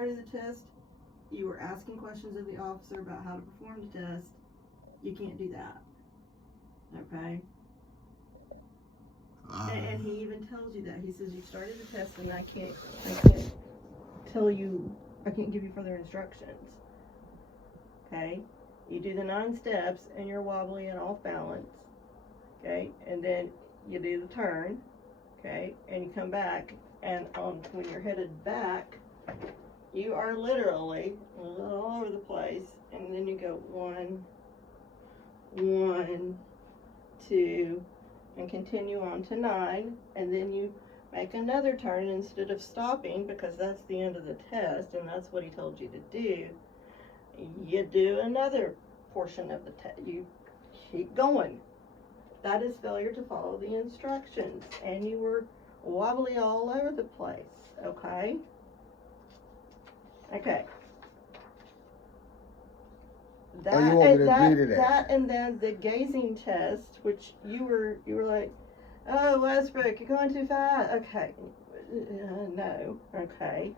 started the test, you were asking questions of the officer about how to perform the test. You can't do that. Okay? And he even tells you that. He says you started the test and I can't tell you, I can't give you further instructions. Okay? You do the 9 steps and you're wobbly and off balance. Okay? And then you do the turn. Okay? And you come back, and when you're headed back, you are literally all over the place, and then you go 1, 2, and continue on to 9, and then you make another turn instead of stopping, because that's the end of the test, and that's what he told you to do. You do another portion of the test. You keep going. That is failure to follow the instructions, and you were wobbly all over the place. Okay? Okay. That and then the gazing test, which you were like, oh, Westbrook, you're going too fast. Okay. No. Okay.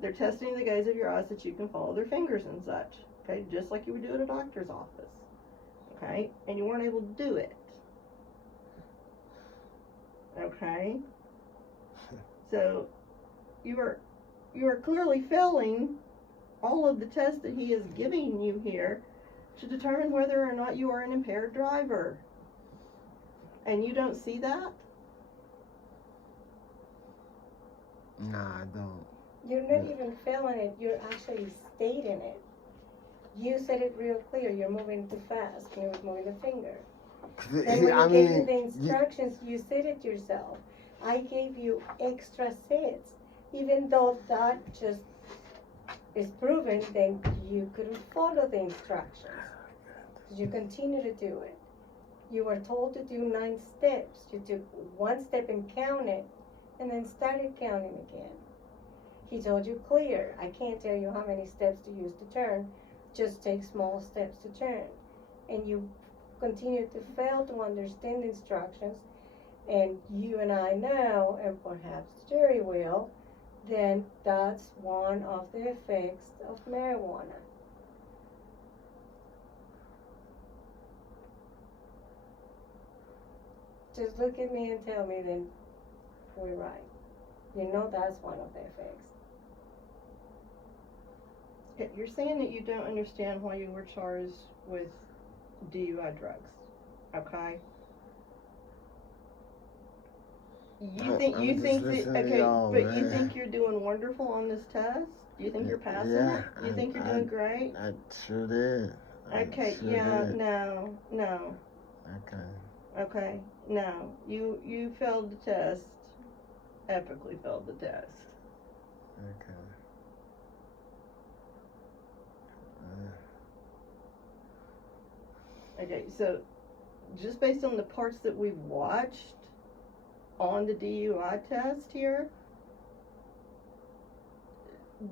They're testing the gaze of your eyes that you can follow their fingers and such. Okay, just like you would do at a doctor's office. Okay, and you weren't able to do it. Okay. So you are clearly failing all of the tests that he is giving you here to determine whether or not you are an impaired driver. And you don't see that? Nah, I don't. You're not even failing it, you're actually stating it. You said it real clear, you're moving too fast, you're moving the finger. Then when you gave you the instructions, you said it yourself. I gave you extra sets, even though that just is proven, then you couldn't follow the instructions. You continue to do it. You were told to do 9 steps. You took 1 step and counted, and then started counting again. He told you clear, I can't tell you how many steps to use to turn, just take small steps to turn. And you continue to fail to understand the instructions, and you and I know, and perhaps the jury will, then that's one of the effects of marijuana. Just look at me and tell me then we're right. You know that's one of the effects. You're saying that you don't understand why you were charged with DUI drugs, okay? You think you think you're doing wonderful on this test? Do you think you're passing it? Do you think you're doing great? I sure did. Okay, no. Okay, no. You failed the test. Epically failed the test. Okay. Okay, so just based on the parts that we've watched on the DUI test here,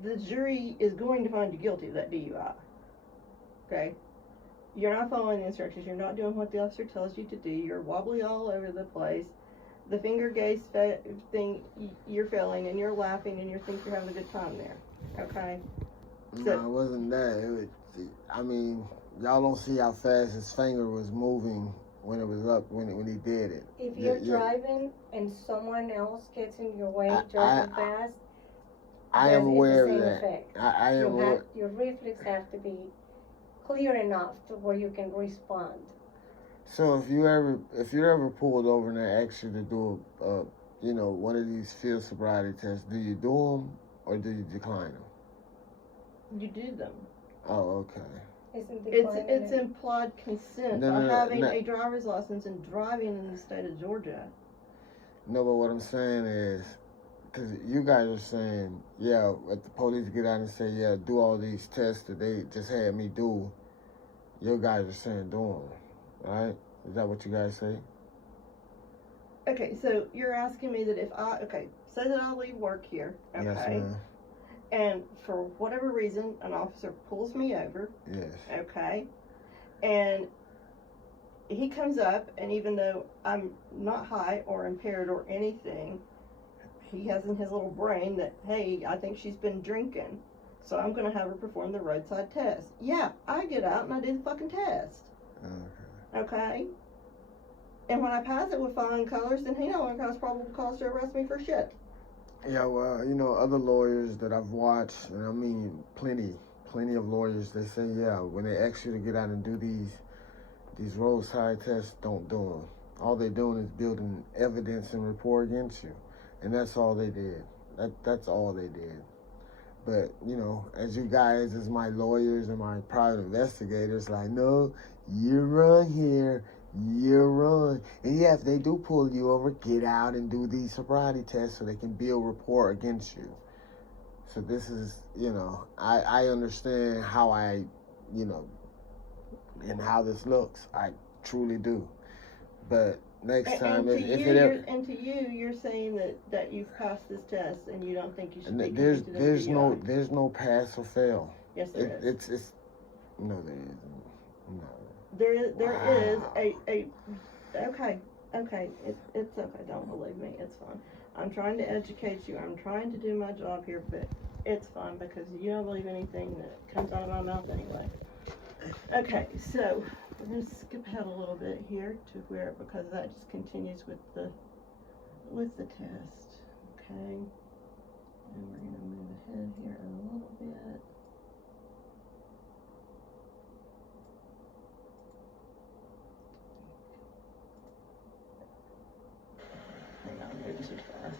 the jury is going to find you guilty of that DUI. Okay? You're not following the instructions. You're not doing what the officer tells you to do. You're wobbly all over the place. The finger gaze thing, you're failing, and you're laughing, and you think you're having a good time there. Okay? No, it wasn't that. Y'all don't see how fast his finger was moving when it was up, when he did it. If you're driving and someone else gets in your way driving fast, I am aware of that. Effect. I am aware. Your reflex have to be clear enough to where you can respond. So if you're ever pulled over and they ask you to do one of these field sobriety tests, do you do them or do you decline them? You do them. Oh, okay. It's implied consent of having a driver's license and driving in the state of Georgia. No, but what I'm saying is, because you guys are saying, yeah, if the police get out and say, yeah, do all these tests that they just had me do, your guys are saying do them, right? Is that what you guys say? Okay, so you're asking me that say that I leave work here, okay? Yes, ma'am. And for whatever reason, an officer pulls me over. Yes. Okay. And he comes up, and even though I'm not high or impaired or anything, he has in his little brain that, hey, I think she's been drinking. So I'm gonna have her perform the roadside test. Yeah, I get out and I do the fucking test. Okay? And when I pass it with flying colors, then he no longer has probable cause to arrest me for shit. Yeah, well, you know, other lawyers that I've watched, and I mean plenty of lawyers, they say, yeah, when they ask you to get out and do these roadside tests, don't do them. All they're doing is building evidence and rapport against you. And that's all they did. That's all they did. But, you know, as you guys, as my lawyers and my private investigators, like, no, you're wrong here. You're wrong. And yeah, if they do pull you over, get out and do these sobriety tests so they can build rapport against you. So this is, you know, I understand how you know, and how this looks. I truly do. But next time, and to you, you're saying that you've passed this test and you don't think you should be convicted of DUI. There's no pass or fail. Yes, there is. It's no, there isn't. No. There is a okay, it's okay, don't believe me, it's fine. I'm trying to educate you, I'm trying to do my job here, but it's fine because you don't believe anything that comes out of my mouth anyway. Okay, so we're gonna skip ahead a little bit here to where, because that just continues with the test, okay? And we're gonna move ahead here a little bit. Hang on, maybe too far.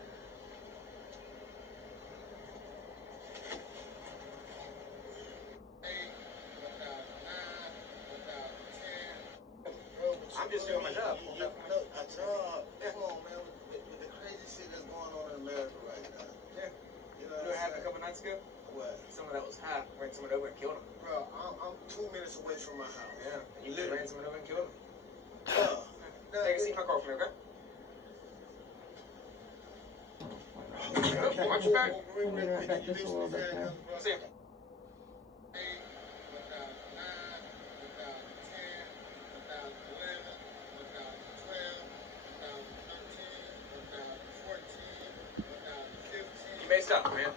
I'm just doing my job. A job. Yeah. Come on, man. With the crazy shit that's going on in America right now. Yeah. You know You know what happened a couple nights ago? What? Someone that was high ran someone over and killed him. Bro, I'm 2 minutes away from my house. Yeah. You ran someone over and killed him. Yeah. Take a seat in my car for me, okay? Watch your back. I'm gonna write back just a little bit there. See ya. You may stop, man.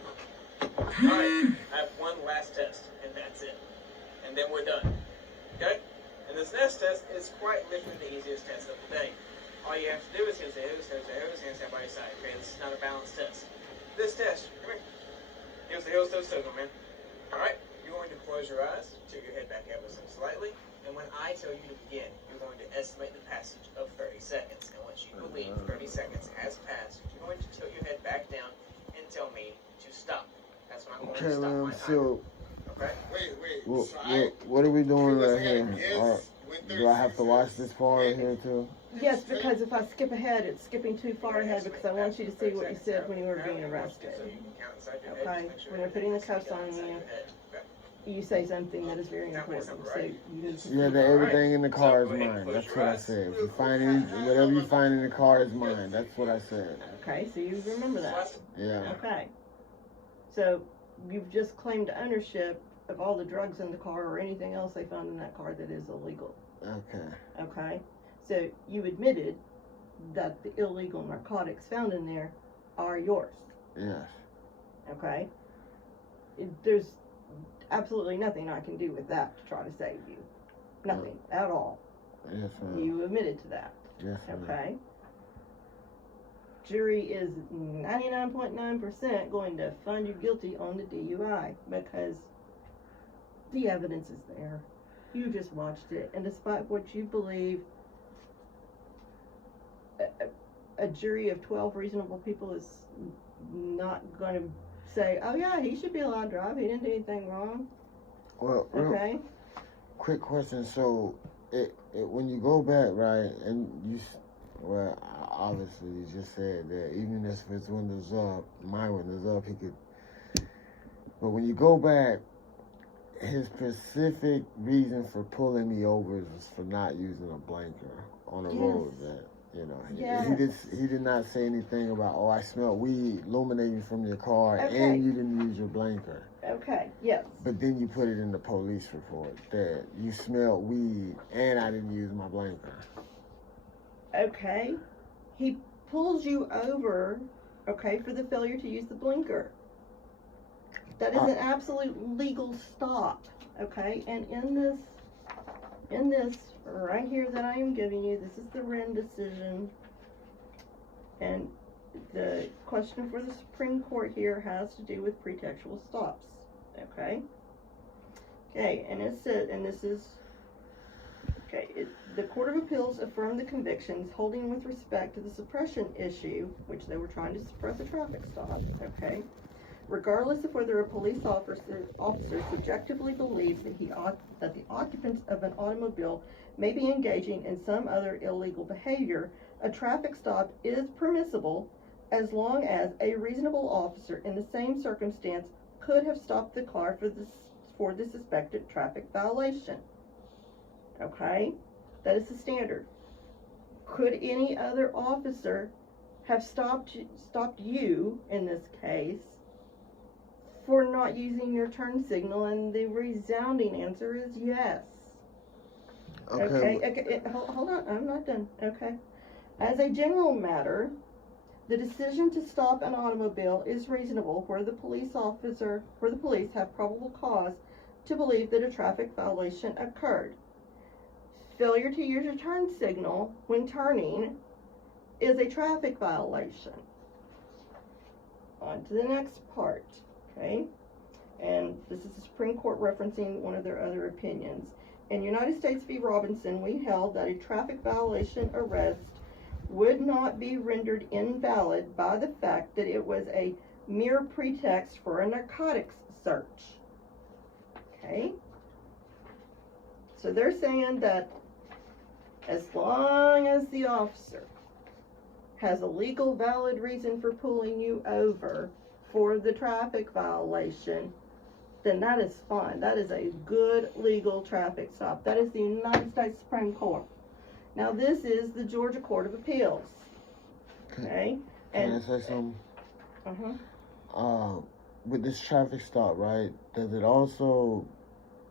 Alright, I have one last test, and that's it. And then we're done. Okay? And this next test is quite literally the easiest test of the day. All you have to do is here's the hose, handstand by your side. Okay, this is not a balanced test. This test, come here. Here's the heels, toes, man. Alright? You're going to close your eyes, tilt your head back ever so slightly, and when I tell you to begin, you're going to estimate the passage of 30 seconds. And once you believe 30 seconds has passed, you're going to tilt your head back down and tell me to stop. That's when I'm going to stop my timer. Okay? Wait. What are we doing right here? Do I have to watch this part right here too? Yes, because if I skip ahead, it's skipping too far ahead because I want you to see what you said when you were being arrested. Okay? When they're putting the cuffs on you, you say something that is very important. So you need to Yeah, that everything in the car is mine. That's what I said. If you find whatever you find in the car is mine. That's what I said. Okay, so you remember that. Yeah. Okay. So you've just claimed ownership of all the drugs in the car or anything else they found in that car that is illegal. Okay. Okay? So you admitted that the illegal narcotics found in there are yours. Yes. Okay? There's absolutely nothing I can do with that to try to save you. Nothing at all. Yes, ma'am. You admitted to that. Yes, ma'am. Okay? Jury is 99.9% going to find you guilty on the DUI because the evidence is there. You just watched it, and despite what you believe, a jury of 12 reasonable people is not going to say, oh yeah, he should be allowed to drive, he didn't do anything wrong. Well, Okay? quick question. So, when you go back, right, and well, obviously you just said that even if his windows up, my windows up, he could. But when you go back, his specific reason for pulling me over was for not using a blanker on a road that, you know, he did not say anything about, oh, I smell weed illuminating from your car and you didn't use your blanker. Okay, yes. But then you put it in the police report that you smelled weed and I didn't use my blanker. Okay. He pulls you over, okay, for the failure to use the blinker. That is an absolute legal stop, okay? And in this right here that I am giving you, this is the Wren decision. And the question for the Supreme Court here has to do with pretextual stops, okay? Okay, and it said, and this is, okay, the Court of Appeals affirmed the convictions holding with respect to the suppression issue, which they were trying to suppress a traffic stop, okay? Regardless of whether a police officer subjectively believes that that the occupants of an automobile may be engaging in some other illegal behavior, a traffic stop is permissible as long as a reasonable officer in the same circumstance could have stopped the car for the suspected traffic violation. Okay? That is the standard. Could any other officer have stopped you in this case for not using your turn signal? And the resounding answer is yes. Okay. Hold on, I'm not done. Okay. As a general matter, the decision to stop an automobile is reasonable where the police have probable cause to believe that a traffic violation occurred. Failure to use your turn signal when turning is a traffic violation. On to the next part, okay? And this is the Supreme Court referencing one of their other opinions. In United States v. Robinson, we held that a traffic violation arrest would not be rendered invalid by the fact that it was a mere pretext for a narcotics search. Okay? So they're saying that as long as the officer has a legal valid reason for pulling you over for the traffic violation, then that is fine. That is a good legal traffic stop. That is the United States Supreme Court. Now this is the Georgia Court of Appeals. Okay? Can I say something? With this traffic stop, right, does it also,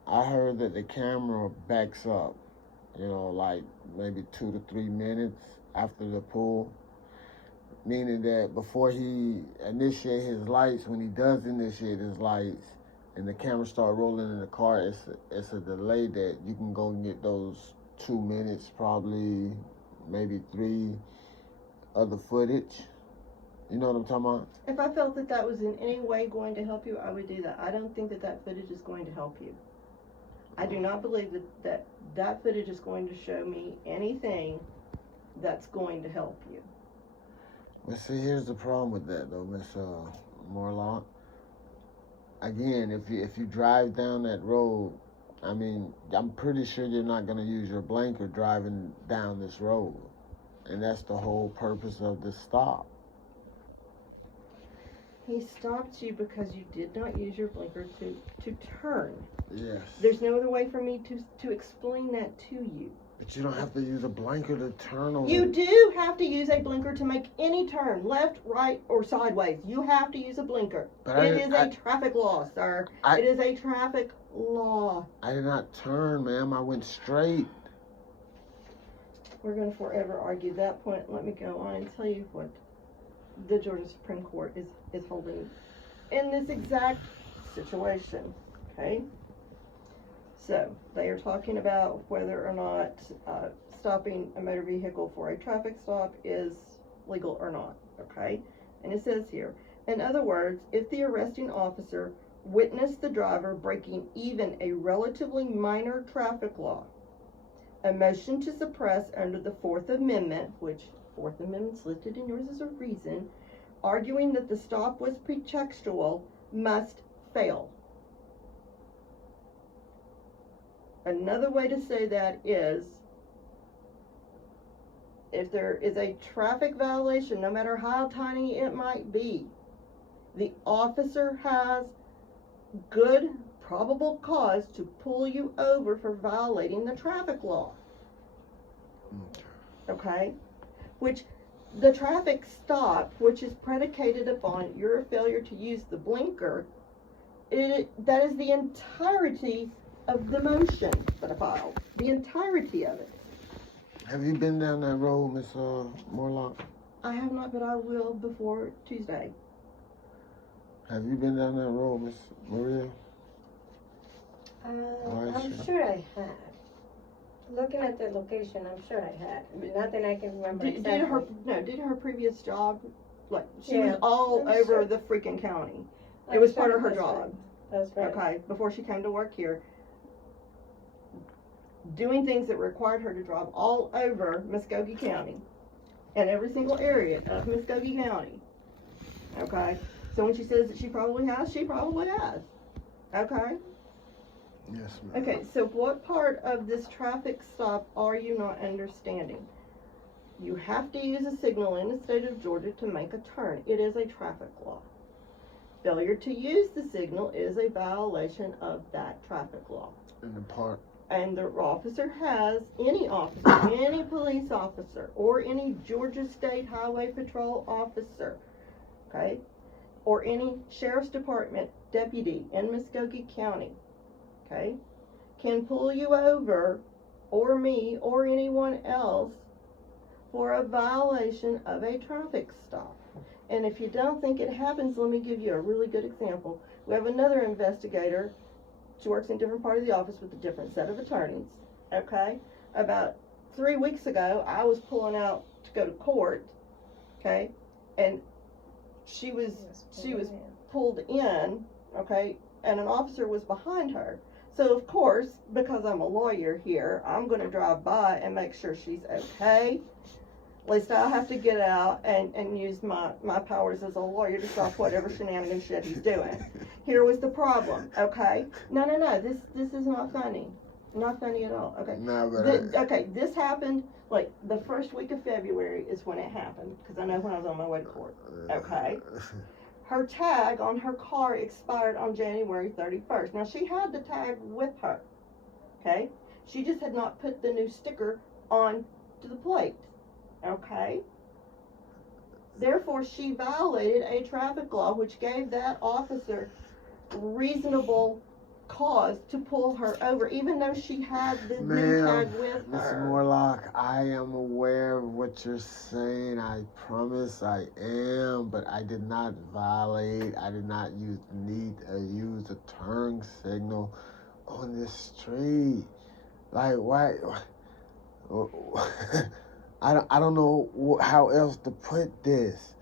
I heard that the camera backs up, you know, like maybe 2 to 3 minutes after the pull, meaning that before he initiate his lights, when he does initiate his lights and the camera start rolling in the car, it's a delay that you can go and get those 2 minutes, probably maybe 3 other footage. You know what I'm talking about? If I felt that that was in any way going to help you, I would do that. I don't think that that footage is going to help you. I do not believe that footage is going to show me anything that's going to help you. Well, see, here's the problem with that, though, Miss Morlock. Again, if you drive down that road, I mean, I'm pretty sure you're not going to use your blinker driving down this road. And that's the whole purpose of this stop. He stopped you because you did not use your blinker to turn. Yes. There's no other way for me to explain that to you. But you don't have to use a blinker to turn over. You do have to use a blinker to make any turn, left, right, or sideways. You have to use a blinker. But it is a traffic law, sir. It is a traffic law. I did not turn, ma'am. I went straight. We're going to forever argue that point. Let me go on and tell you what the Georgia Supreme Court is holding in this exact situation, okay? So, they are talking about whether or not stopping a motor vehicle for a traffic stop is legal or not, okay? And it says here, in other words, if the arresting officer witnessed the driver breaking even a relatively minor traffic law, a motion to suppress under the Fourth Amendment, which Fourth Amendment's listed in yours as a reason, arguing that the stop was pretextual, must fail. Another way to say that is, if there is a traffic violation, no matter how tiny it might be, the officer has good probable cause to pull you over for violating the traffic law. Okay? Which the traffic stop, which is predicated upon your failure to use the blinker, that is the entirety of the motion that I filed. The entirety of it. Have you been down that road, Miss Morlock? I have not, but I will before Tuesday. Have you been down that road, Miss Maria? I'm sure I had. Looking at the location, I'm sure I had. Nothing I can remember Due to exactly. due to her previous job, like, she Yeah, was all I'm over sure. the freaking county. It I'm was sure part of her that's job. right. That's right. Okay, before she came to work here, doing things that required her to drive all over Muskogee County and every single area of Muskogee County. Okay, so when she says that she probably has, she probably has. Okay. Yes, ma'am. Okay, so what part of this traffic stop are you not understanding? You have to use a signal in the state of Georgia to make a turn. It is a traffic law. Failure to use the signal is a violation of that traffic law. In the park. And the officer has, any officer, any police officer, or any Georgia State Highway Patrol officer, okay, or any sheriff's department deputy in Muskogee County, okay, can pull you over, or me, or anyone else, for a violation of a traffic stop. And if you don't think it happens, let me give you a really good example. We have another investigator. She works in a different part of the office with a different set of attorneys, okay? About 3 weeks ago, I was pulling out to go to court, okay? And she was pulled in, okay? And an officer was behind her. So of course, because I'm a lawyer here, I'm gonna drive by and make sure she's okay. At least I have to get out and use my powers as a lawyer to stop whatever shenanigans shit he's doing. Here was the problem, okay? No, this is not funny. Not funny at all, okay? No, but Okay, this happened, like, the first week of February is when it happened, because I know when I was on my way to court, okay? Her tag on her car expired on January 31st. Now, she had the tag with her, okay? She just had not put the new sticker on to the plate, okay? Therefore, she violated a traffic law which gave that officer reasonable cause to pull her over, even though she had the new tag with Mr. her. Morlock, I am aware of what you're saying. I promise I am, but I did not violate. I did not need to use a turn signal on this street. Like, why? I don't know how else to put this.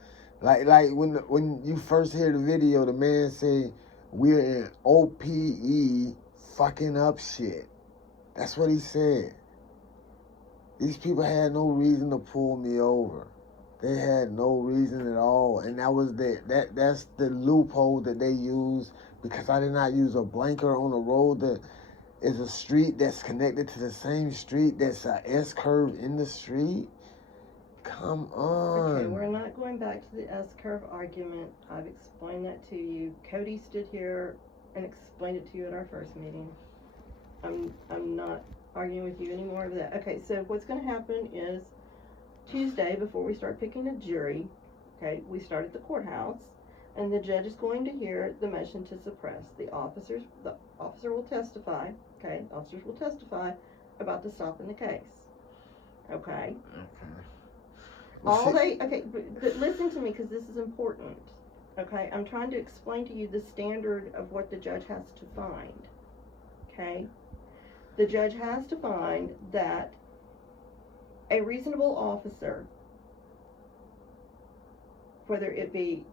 Like when you first hear the video, the man say, "We're in OPE fucking up shit." That's what he said. These people had no reason to pull me over. They had no reason at all, and that's the loophole that they use, because I did not use a blinker on a road that is a street that's connected to the same street that's a S-curve in the street. Come on. Okay, we're not going back to the S-curve argument. I've explained that to you. Cody stood here and explained it to you at our first meeting. I'm not arguing with you anymore over that. Okay, so what's going to happen is Tuesday, before we start picking a jury, okay, we start at the courthouse, and the judge is going to hear the motion to suppress. The officer will testify, okay, officers will testify about the stop in the case, okay? Okay. But listen to me, because this is important, okay? I'm trying to explain to you the standard of what the judge has to find, okay? The judge has to find that a reasonable officer, whether it be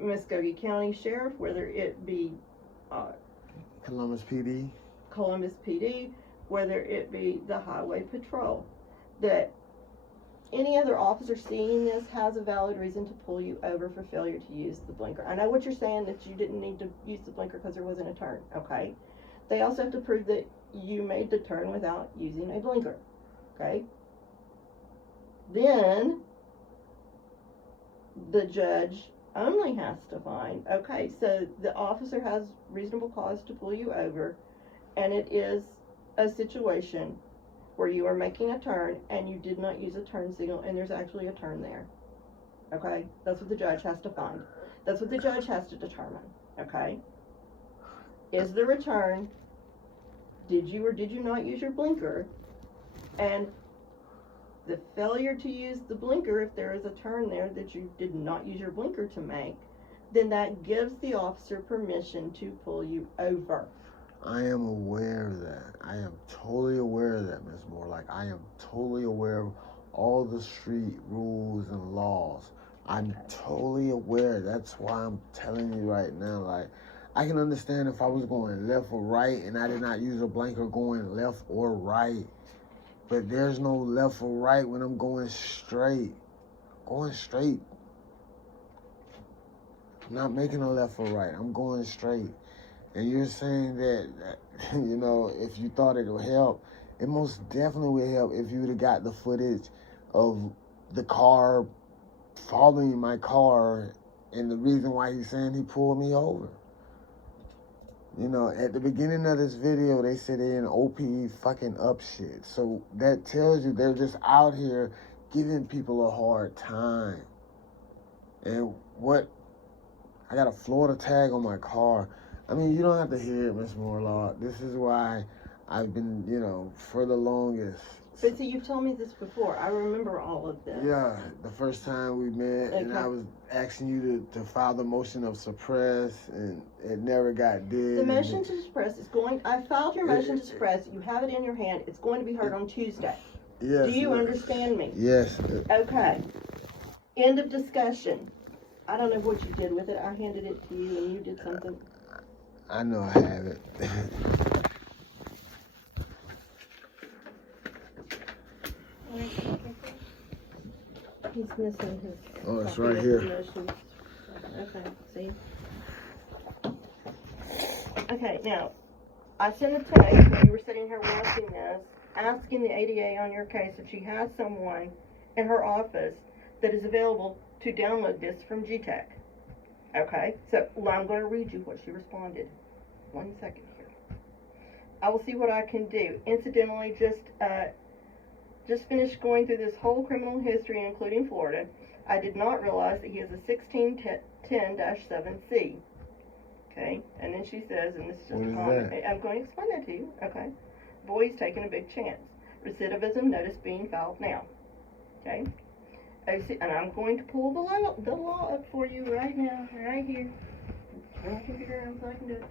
Muskogee County Sheriff, whether it be Columbus PD, whether it be the Highway Patrol, that any other officer seeing this has a valid reason to pull you over for failure to use the blinker. I know what you're saying, that you didn't need to use the blinker because there wasn't a turn, okay? They also have to prove that you made the turn without using a blinker, okay? Then the judge only has to find, okay, so the officer has reasonable cause to pull you over, and it is a situation where you are making a turn and you did not use a turn signal and there's actually a turn there, okay? That's what the judge has to find. That's what the judge has to determine, okay? Is there a turn? Did you or did you not use your blinker? And the failure to use the blinker, if there is a turn there that you did not use your blinker to make, then that gives the officer permission to pull you over. I am aware of that. I am totally aware of that, Ms. Moore. Like, I am totally aware of all the street rules and laws. I'm totally aware. That's why I'm telling you right now. Like, I can understand if I was going left or right and I did not use a blinker going left or right. But there's no left or right when I'm going straight. Going straight. I'm not making a left or right. I'm going straight. And you're saying that, you know, if you thought it would help, it most definitely would help if you would have got the footage of the car following my car and the reason why he's saying he pulled me over. You know, at the beginning of this video, they said they're in OPE fucking up shit. So that tells you they're just out here giving people a hard time. And what? I got a Florida tag on my car. I mean, you don't have to hear it, Miss Morlaw. This is why I've been, you know, for the longest. But see, you've told me this before. I remember all of this. Yeah, the first time we met, and I was asking you to file the motion of suppress, and it never got did. The motion to suppress is going, I filed your motion to suppress. You have it in your hand. It's going to be heard on Tuesday. Yes. Do you understand me? Yes. Okay. End of discussion. I don't know what you did with it. I handed it to you and you did something. I know I have it. He's missing his. Oh, it's copy right of here. the motion. Okay, see? Okay, now, I sent a text when you were sitting here watching this, asking the ADA on your case if she has someone in her office that is available to download this from GTEC. Okay, so I'm going to read you what she responded. 1 second here. I will see what I can do. Incidentally, just finished going through this whole criminal history, including Florida. I did not realize that he is a 1610-7C. Okay, and then she says, and this is just a comment. I'm going to explain that to you. Okay, boy's taking a big chance. Recidivism notice being filed now. Okay. And I'm going to pull the law up for you right now, right here. Turn my computer on so I can do it.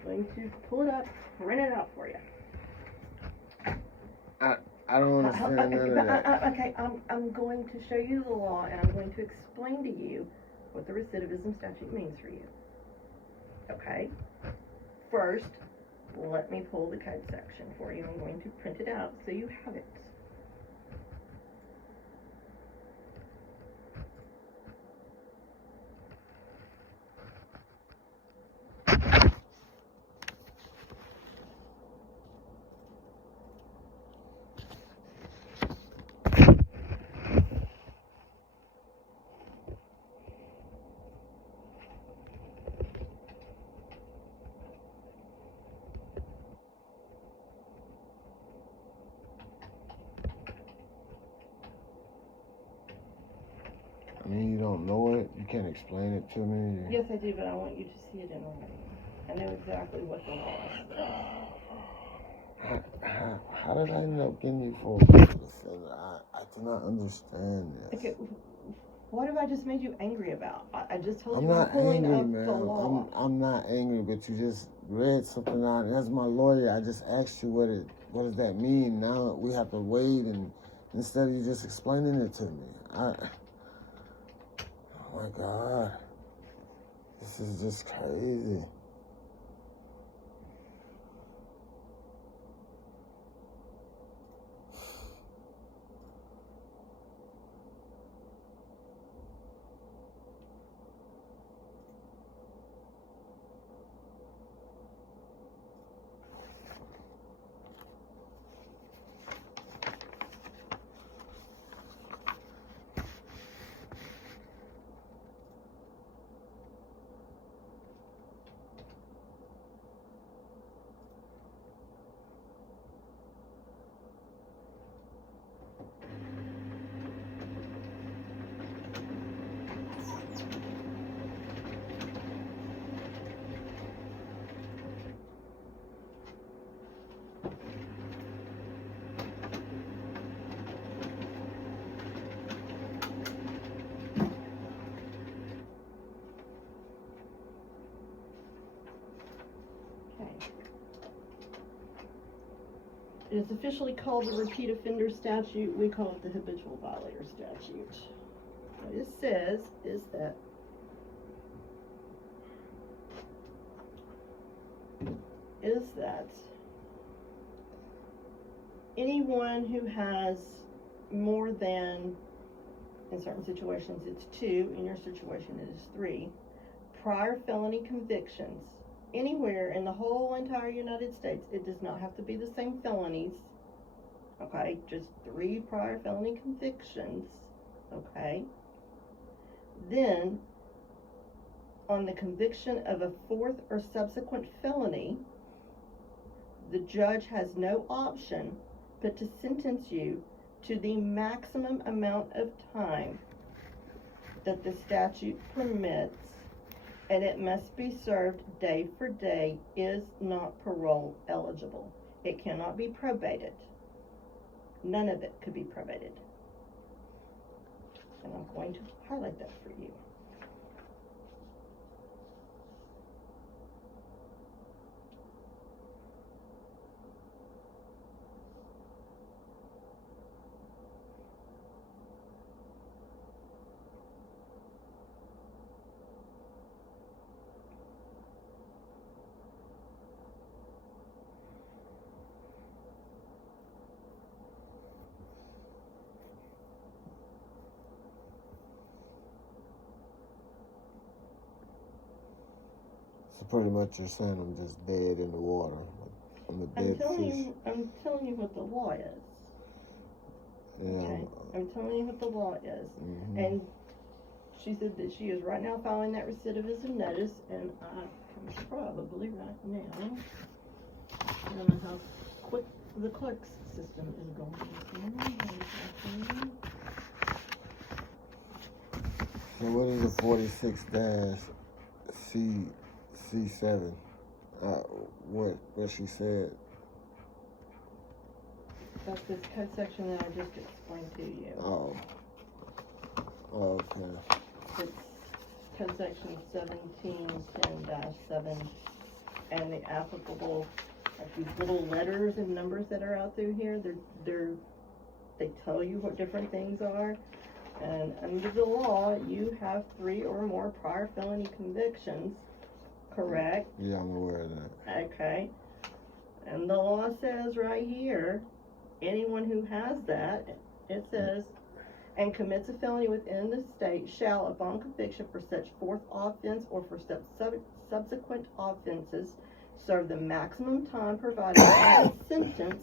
I'm going to pull it up, print it out for you. I don't understand none of that. Okay, I'm going to show you the law, and I'm going to explain to you what the recidivism statute means for you. Okay? First, let me pull the code section for you. I'm going to print it out so you have it. I mean, you don't know it? You can't explain it to me? Yes, I do, but I want you to see it in writing. I know exactly what the law is. How did I end up getting you for a defender? I do not understand this. Okay, what have I just made you angry about? I just told I'm you not I'm pulling angry, up man. the law. I'm not angry, but you just read something out. And as my lawyer, I just asked you what does that mean. Now we have to wait, and instead of you just explaining it to me. Oh my God. This is just crazy. Okay. It's officially called the repeat offender statute. We call it the habitual violator statute. What it says is that anyone who has more than, in certain situations it's 2, in your situation it is 3, prior felony convictions anywhere in the whole entire United States. It does not have to be the same felonies, okay? Just 3 prior felony convictions, okay? Then, on the conviction of a 4th or subsequent felony, the judge has no option but to sentence you to the maximum amount of time that the statute permits, and it must be served day for day, is not parole eligible. It cannot be probated. None of it could be probated. And I'm going to highlight that for you. So pretty much you're saying I'm just dead in the water. I'm a dead fish. I'm telling you what the law is. Yeah. Okay? I'm telling you what the law is. Mm-hmm. And she said that she is right now filing that recidivism notice, and I can probably right now, I don't know how quick the clerk's system is going. So what is the 46-C7? What she said? That's this code section that I just explained to you. Oh. Okay. It's code section 1710-7, and the applicable, like these little letters and numbers that are out through here, they tell you what different things are. And under the law, you have 3 or more prior felony convictions, correct? Yeah, I'm aware of that. Okay. And the law says right here, anyone who has that, it says, and commits a felony within the state shall, upon conviction for such 4th offense or for subsequent offenses, serve the maximum time provided by the sentence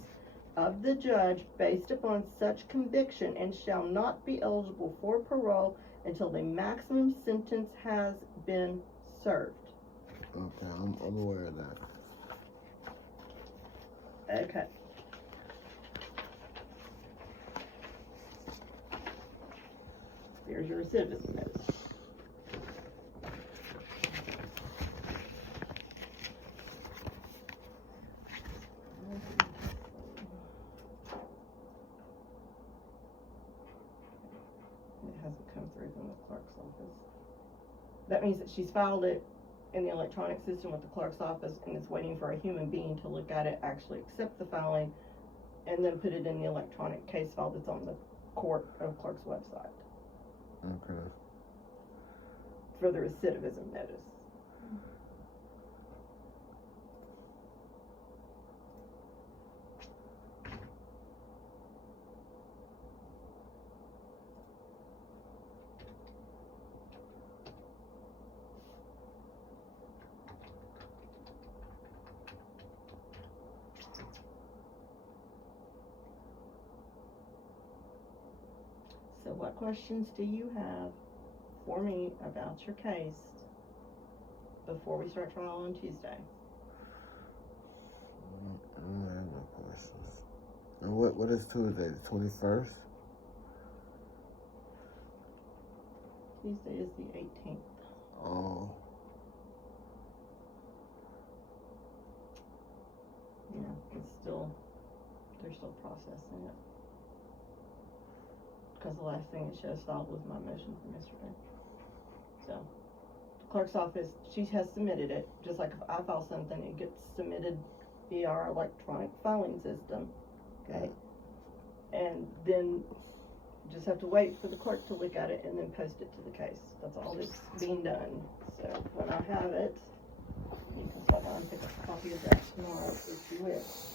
of the judge based upon such conviction, and shall not be eligible for parole until the maximum sentence has been served. Okay, I'm aware of that. Okay. Here's your recidivism notice. That means that she's filed it in the electronic system with the clerk's office and is waiting for a human being to look at it, actually accept the filing, and then put it in the electronic case file that's on the court of clerk's website. Okay. For the recidivism notice. So what questions do you have for me about your case before we start trial on Tuesday? I don't have no questions. And what is Tuesday, the 21st? Tuesday is the 18th. Oh. Yeah, they're still processing it. Because the last thing it shows filed was my motion from yesterday. So, the clerk's office, she has submitted it, just like if I file something, it gets submitted via our electronic filing system, okay? And then just have to wait for the clerk to look at it and then post it to the case. That's all that's being done. So when I have it, you can stop by and pick up a copy of that tomorrow if you wish.